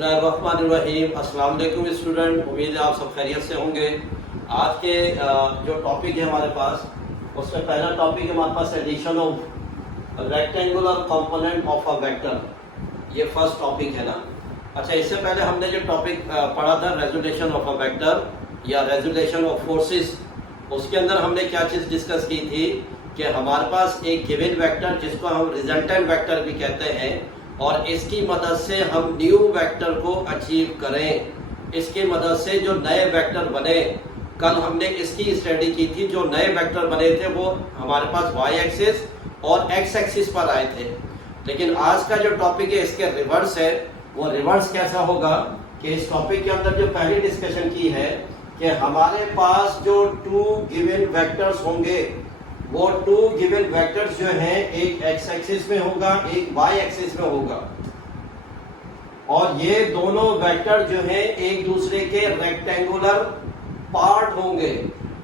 बिस्मिल्लाहिर्रहमानिर्रहीम। अस्सलाम वालेकुम स्टूडेंट, उम्मीद है आप सब खैरियत से होंगे। आज के जो टॉपिक है हमारे पास, उसमें पहला टॉपिक है हमारे पास addition of rectangular component of a vector. ये फर्स्ट टॉपिक है ना। अच्छा, इससे पहले हमने जो टॉपिक पढ़ा था रेजोल्यूशन ऑफ अ वेक्टर या रेजोल्यूशन ऑफ फोर्सेस, उसके अंदर हमने क्या चीज़ डिस्कस की थी कि हमारे पास एक गिवन वेक्टर जिसको हम रिजल्टेंट वेक्टर भी कहते हैं, और इसकी मदद से हम न्यू वेक्टर को अचीव करें। इसकी मदद से जो नए वेक्टर बने, कल हमने इसकी स्टडी की थी, जो नए वेक्टर बने थे वो हमारे पास वाई एक्सिस और एक्स एक्सिस पर आए थे। लेकिन आज का जो टॉपिक है इसके रिवर्स है। वो रिवर्स कैसा होगा कि इस टॉपिक के अंदर जो पहली डिस्कशन की है कि हमारे पास जो टू गिवन वेक्टर्स होंगे, वो टू गिवन वेक्टर्स जो हैं, एक एक्स एक्सिस में होगा, एक वाई एक्सिस में होगा, और ये दोनों वेक्टर जो हैं एक दूसरे के रेक्टेंगुलर पार्ट होंगे।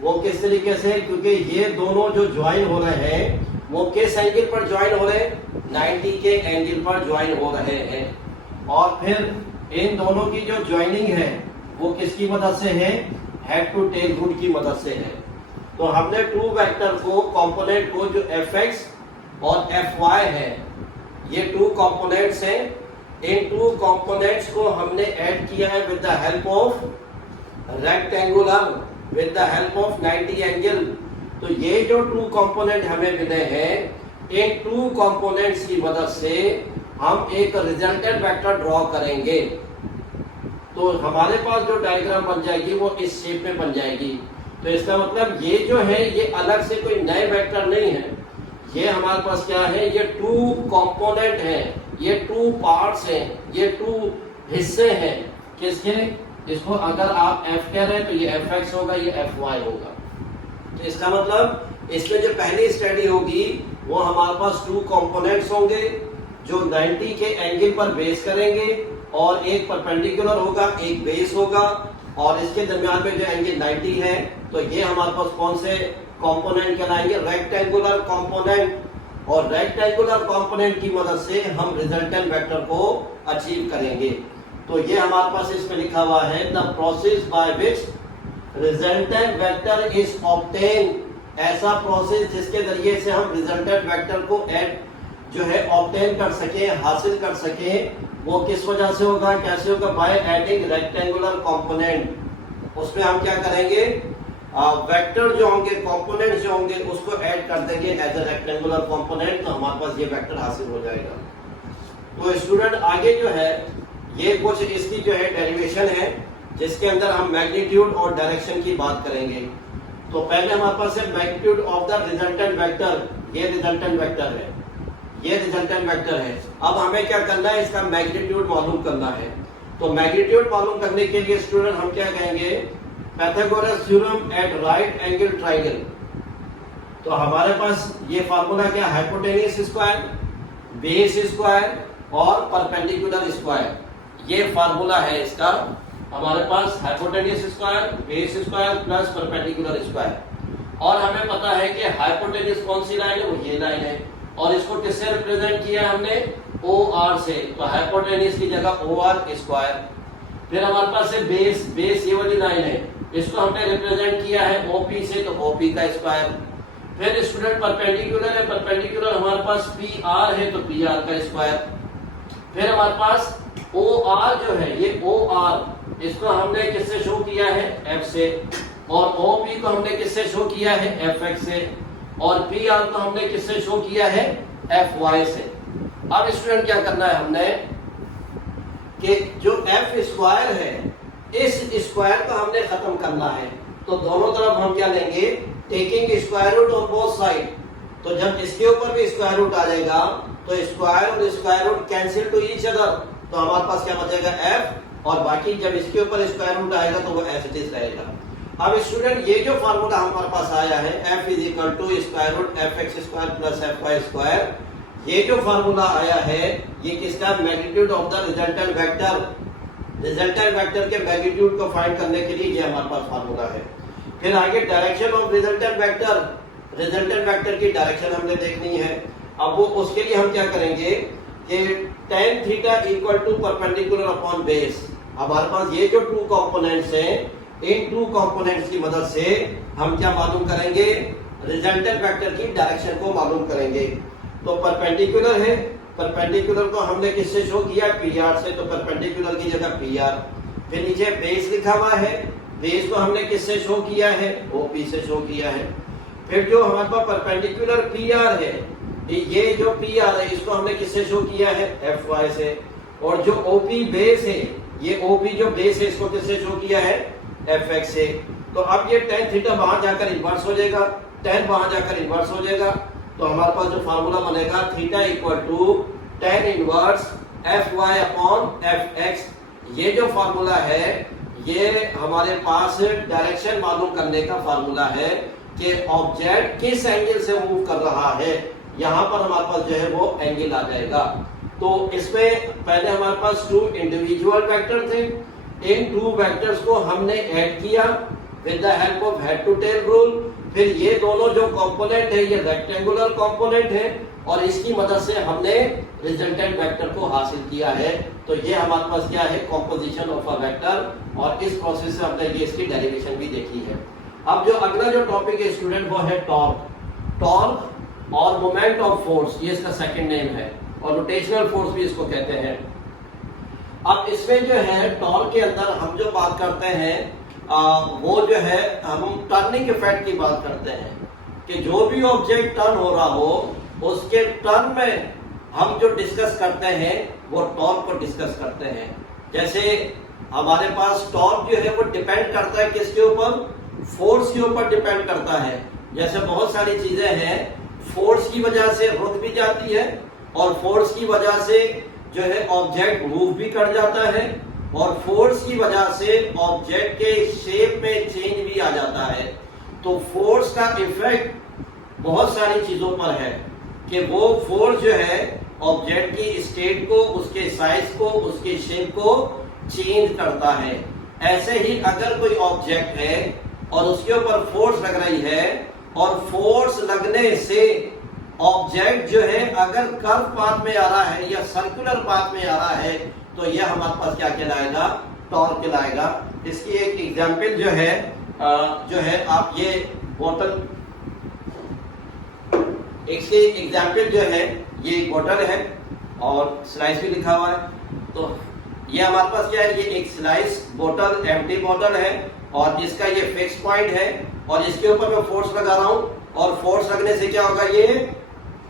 वो किस तरीके से? क्योंकि ये दोनों जो ज्वाइन हो रहे हैं वो किस एंगल पर ज्वाइन हो रहे हैं? 90 के एंगल पर ज्वाइन हो रहे हैं। और फिर इन दोनों की जो ज्वाइनिंग है वो किसकी मदद से है? हेड टू टेल रूट की मदद से है। तो हमने टू वेक्टर को, कंपोनेंट को, जो fx और fy है, ये टू कंपोनेंट्स हैं। इन टू कंपोनेंट्स को हमने ऐड किया है with the help of rectangular, with the help of 90 angle. तो ये जो टू कंपोनेंट हमें मिले हैं, इन टू कंपोनेंट्स की मदद से हम एक रिजल्टेंट वेक्टर ड्रॉ करेंगे। तो हमारे पास जो डायग्राम बन जाएगी वो इस शेप में बन जाएगी। तो इसका मतलब ये जो है ये अलग से कोई नए वेक्टर नहीं है। ये हमारे पास क्या है? ये टू कंपोनेंट है, ये टू पार्ट्स हैं, ये टू हिस्से हैं। किसके? इसको अगर आप f कह रहे हैं तो ये fx होगा, ये fy होगा। तो इसका मतलब इसमें जो पहली स्टडी होगी वो हमारे पास टू कंपोनेंट्स होंगे जो 90 के एंगल पर बेस करेंगे, और एक परपेंडिकुलर होगा, एक बेस होगा, और इसके दरमियान में जो एंगल 90 है। तो ये हमारे पास कौन से कंपोनेंट कहलाएंगे? Rectangular component. और रेक्टेंगुलर कंपोनेंट की मदद से हम रिजल्टेंट वेक्टर को अचीव करेंगे। तो ये हमारे पास इसमें लिखा हुआ है, the process by which resultant vector is obtain. ऐसा प्रोसेस जिसके जरिए से हम रिजल्टेंट वेक्टर को जो है ऑब्टेन कर सके, हासिल कर सके, वो किस वजह से होगा? कैसे होगा? By adding rectangular component. उसमें हम क्या करेंगे? वेक्टर जो होंगे, कंपोनेंट जो होंगे, उसको ऐड कर देंगे एज अ रेक्टेंगुलर कंपोनेंट। तो हमारे पास ये वेक्टर हासिल हो जाएगा। तो स्टूडेंट आगे जो है ये कुछ इसकी जो है डेरिवेशन है, जिसके अंदर हम मैग्नीट्यूड और डायरेक्शन की बात करेंगे। तो पहले हमारे पास है magnitude of the resultant vector. ये रिजल्टेंट वेक्टर है, ये रिजल्टेंट वेक्टर है। अब हमें क्या करना है? इसका मैग्नीट्यूड मालूम करना है। तो मैग्नीट्यूड मालूम करने के लिए स्टूडेंट हम क्या कहेंगे? Pythagoras theorem at right angle triangle. तो हमारे पास ये फार्मूला क्या? हाइपोटेन्यूस स्क्वायर, बेस स्क्वायर और परपेंडिकुलर स्क्वायर। ये फार्मूला है इसका हमारे पास, hypotenuse square, base square plus perpendicular square. और हमें पता है कि हाइपोटेन्यूस कौन सी लाइन है? वो ये लाइन है। और इसको किससे रिप्रेजेंट किया है हमने? OR से। तो हाइपोटेन्यूस की जगह OR स्क्वायर। फिर हमारे पास है बेस, बेस ये वाली लाइन है, इसको हमने रिप्रेजेंट किया है OP से, तो OP का स्क्वायर। फिर स्टूडेंट परपेंडिकुलर है, परपेंडिकुलर हमारे पास PR है, तो PR का स्क्वायर। फिर हमारे पास OR जो है, ये OR, इसको हमने किससे शो किया है? F से। और OP को हमने किससे शो किया है? FX से। और PR को हमने किससे शो किया है? FY से। अब स्टूडेंट क्या करना है हमने कि जो F स्क्वायर है, इस स्क्वायर को हमने खत्म करना है। तो दोनों तरफ हम क्या लेंगे? Taking square root on both side. तो जब इसके ऊपर भी स्क्वायर रूट आ जाएगा तो स्क्वायर और square root cancel to each other. तो हमारे पास क्या बचेगा? F, और बाकी जब इसके ऊपर स्क्वायर रूट आएगा तो वो एज इट इज रहेगा। अब स्टूडेंट ये जो फार्मूला हमारे पास आया है, F is equal to square root fx square plus fy square, ये जो फार्मूला आया है ये किसका? Magnitude of the resultant vector. Resultant vector के मैग्नीट्यूड को फाइंड करने के लिए ये हमारे पास फार्मूला है। फिर आगे direction of resultant vector, resultant vector की डायरेक्शन हमने देखनी है। अब वो उसके लिए हम क्या करेंगे कि tan theta equal to perpendicular upon base. हमारे पास ये जो टू कंपोनेंट्स हैं, इन टू कंपोनेंट्स की मदद से हम क्या मालूम करेंगे, रिजल्टेंट वेक्टर की डायरेक्शन को मालूम करेंगे। तो परपेंडिकुलर है, परपेंडिकुलर को हमने किससे शो किया, पीआर से, तो परपेंडिकुलर की जगह पीआर। फिर नीचे बेस लिखा हुआ है, बेस को हमने किससे शो किया है, ओपी से शो किया है। फिर जो हमारे पास परपेंडिकुलर पीआर है, ये जो पीआर है इसको हमने किससे शो किया है, एफ वाई से। और जो ओपी बेस है, ये ओपी जो बेस है इसको किससे शो किया है, एफ एक्स से। तो अब ये tan थीटा वहां जाकर इन्वर्स हो जाएगा, tan वहां जाकर इन्वर्स हो जाएगा। तो हमारे पास जो फार्मूला बनेगा theta equal to tan inverse F Y upon F X. ये जो फार्मूला है ये हमारे पास डायरेक्शन मालूम करने का फार्मूला है कि ऑब्जेक्ट किस एंगल से मूव कर रहा है। यहाँ पर हमारे पास जो है वो एंगल आ जाएगा। तो इसमें पहले हमारे पास टू इंडिविजुअल वेक्टर थे, इन टू वेक्टर्स को हमने ऐड किया with the help of head to tail rule. फिर ये दोनों जो कंपोनेंट है ये रेक्टेंगुलर कंपोनेंट है और इसकी मदद से हमने रिजल्टेंट वेक्टर को हासिल किया है। तो ये हमारे पास क्या है, कॉम्पोजिशन ऑफ अ वेक्टर, और इस प्रोसेस से हमने ये इसकी डेरिवेशन भी देखी है। अब जो अगला जो टॉपिक है स्टूडेंट वो है टॉर्क। टॉर्क और मोमेंट ऑफ फोर्स, ये इसका सेकंड नेम है, और रोटेशनल फोर्स भी इसको कहते हैं। अब इसमें जो है टॉर्क के अंदर हम जो बात करते हैं वो जो है हम टर्निंग इफेक्ट की बात करते हैं कि जो भी ऑब्जेक्ट टर्न हो रहा हो उसके टर्न में हम जो डिस्कस करते हैं वो टॉर्क को डिस्कस करते हैं। जैसे हमारे पास टॉर्क जो है वो डिपेंड करता है किसके ऊपर, फोर्स के ऊपर डिपेंड करता है। जैसे बहुत सारी चीजें हैं फोर्स की वजह से रुक भी जाती है और फोर्स की वजह से जो है ऑब्जेक्ट मूव भी कर जाता है, और फोर्स की वजह से ऑब्जेक्ट के शेप में चेंज भी आ जाता है। तो फोर्स का इफेक्ट बहुत सारी चीजों पर है कि वो फोर्स जो है ऑब्जेक्ट की स्टेट को, उसके साइज को, उसके शेप को चेंज करता है। ऐसे ही अगर कोई ऑब्जेक्ट है और उसके ऊपर फोर्स लग रही है और फोर्स लगने से ऑब्जेक्ट जो है अगर कर्व पाथ में आ रहा है या सर्कुलर पाथ में आ रहा है तो यह हमारे पास क्या कहलाएगा, टॉर्क कहलाएगा। इसकी एक एग्जांपल जो है आप ये बोतल, इसकी एग्जांपल जो है ये बोतल है और स्लाइस भी लिखा हुआ है। तो ये हमारे पास क्या है, ये एक स्लाइस बोतल, एम्प्टी बोतल है और इसका ये फिक्स पॉइंट है और इसके ऊपर मैं फोर्स लगा रहा हूं और फोर्स लगने से क्या होगा, ये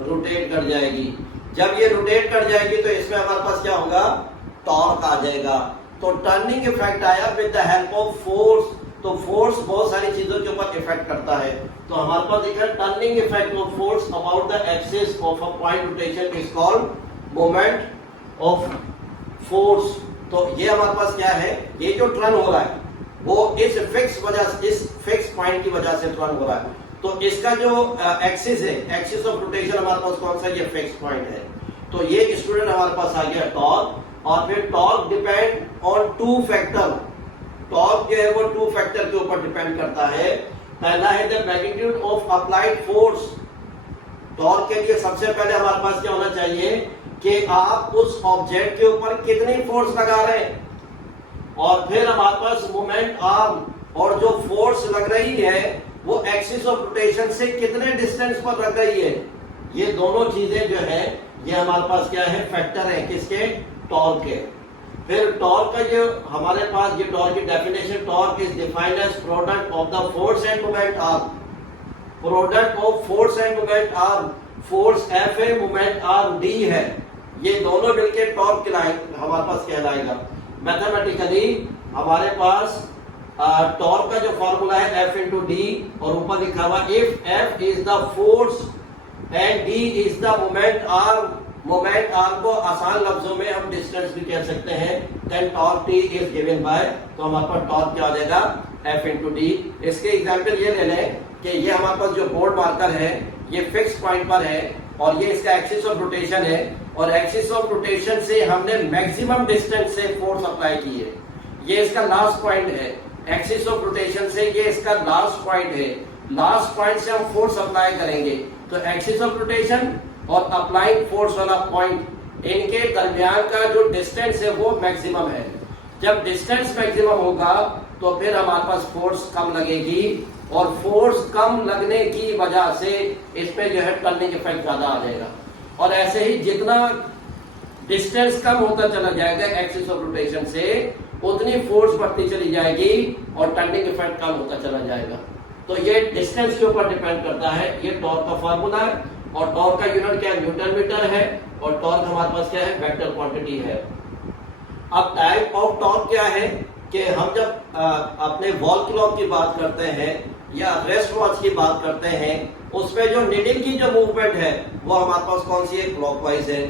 रोटेट कर जाएगी। जब ये रोटेट कर जाएगी तो इसमें हमारे पास क्या होगा, टॉर्क आ जाएगा। तो टर्निंग इफेक्ट आया with the help of force. तो फोर्स बहुत सारी चीजों के ऊपर इफेक्ट करता है। तो हमारे पास देखा turning effect of force about the axis of a point rotation is called moment of force. तो ये हमारे पास क्या है, ये जो टर्न हो रहा है वो इस फिक्स पॉइंट की वजह से टर्न हो रहा है। तो इसका जो एक्सिस है, एक्सिस ऑफ रोटेशन हमारे पास कौन सा, ये फिक्स पॉइंट है। तो ये स्टूडेंट हमारे पास आ गया टॉर्क। और फिर torque depend on two factor. Torque जो है वो टू फैक्टर के ऊपर डिपेंड करता है। पहला है the magnitude of applied force. Torque के लिए सबसे पहले हमारे पास क्या होना चाहिए कि आप उस ऑब्जेक्ट के ऊपर कितनी फोर्स लगा रहे हैं, और फिर हमारे पास मोमेंट आर्म, और जो फोर्स लग रही है वो एक्सिस ऑफ रोटेशन से कितने डिस्टेंस पर लग रही है। ये दोनों चीजें जो है ये हमारे पास क्या है, फैक्टर है किसके, टॉर्क के। फिर टॉर्क का जो हमारे पास ये टॉर्क की definition, torque is defined as product of the force and moment arm. Product of force and moment arm, force F है, मोमेंट आर्म डी है, ये दोनों मिलके टॉर्क हमारे पास कहलाएगा। मैथमेटिकली हमारे पास टॉर्क का जो फॉर्मूला है F इंटू डी, और ऊपर लिखा हुआ if F is the force and D is the moment arm. Moment arm को आसान लफ्जों में हम डिस्टेंस भी कह सकते हैं। Then torque T is given by, तो हमारे पास टॉर्क क्या आ जाएगा, F इंटू डी। इसके एग्जाम्पल ये ले लें कि ये हमारे पास जो बोर्ड मार्कर है ये फिक्स पॉइंट पर है और ये इसका एक्सिस ऑफ रोटेशन है, और एक्सिस ऑफ रोटेशन से हमने मैक्सिमम डिस्टेंस से फोर्स अप्लाई की है। ये इसका लास्ट पॉइंट है, एक्सिस ऑफ रोटेशन से ये इसका लास्ट पॉइंट है। लास्ट पॉइंट से हम फोर्स अप्लाई करेंगे, तो एक्सिस ऑफ रोटेशन और अप्लाइंग फोर्स वाला पॉइंट इनके दरमियान का जो डिस्टेंस है वो मैक्सिमम है। जब डिस्टेंस मैक्सिमम होगा तो फिर हमारे पास फोर्स कम लगेगी, और फोर्स कम लगने की वजह से इसमें जो है टर्निंग इफेक्ट ज्यादा आ जाएगा। और ऐसे ही जितना डिस्टेंस कम होता चला जाएगा एक्सिस ऑफ रोटेशन से, उतनी फोर्स बढ़ती चली जाएगी और टर्निंग इफेक्ट कम होता चला जाएगा। तो ये डिस्टेंस के ऊपर डिपेंड करता है। ये टॉर्क का फार्मूला है, और टॉर्क का यूनिट क्या है, न्यूटन मीटर है, और टॉर्क हमारे पास क्या है, वेक्टर क्वांटिटी है। अब टाइप ऑफ टॉर्क क्या है कि हम जब अपने वॉल क्लॉक की बात करते हैं या रेस्ट वॉच की बात करते हैं, उसमें जो नीडल की जो मूवमेंट है वो हमारे पास कौन सी है, क्लॉकवाइज है,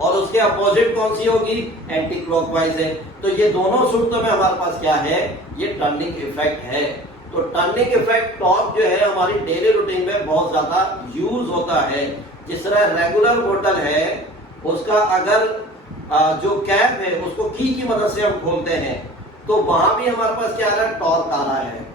और उसके अपोजिट कौन सी होगी, एंटी क्लॉकवाइज है। तो ये दोनों सूत्रों में हमारे पास क्या है, ये टर्निंग इफेक्ट है। तो टर्निंग इफेक्ट टॉर्क जो है हमारी डेली रूटीन में बहुत ज्यादा यूज होता है। जिस तरह रेगुलर बोतल है, उसका अगर जो कैप है उसको की मदद से हम खोलते हैं, तो वहां भी हमारे पास क्या आ रहा है, टॉर्क आ रहा है।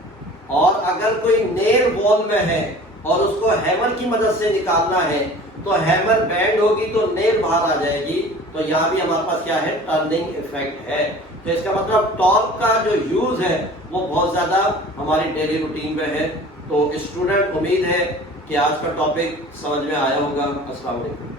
और अगर कोई नेल वॉल में है और उसको हैमर की मदद से निकालना है, तो हैमर बैंड होगी तो नेल बाहर आ जाएगी। तो यहाँ भी हमारे पास क्या है, टर्निंग इफेक्ट है। तो इसका मतलब टॉर्क का जो यूज है वो बहुत ज्यादा हमारी डेली रूटीन में है। तो स्टूडेंट, उम्मीद है कि आज का टॉपिक समझ में आया होगा। अस्सलाम वालेकुम।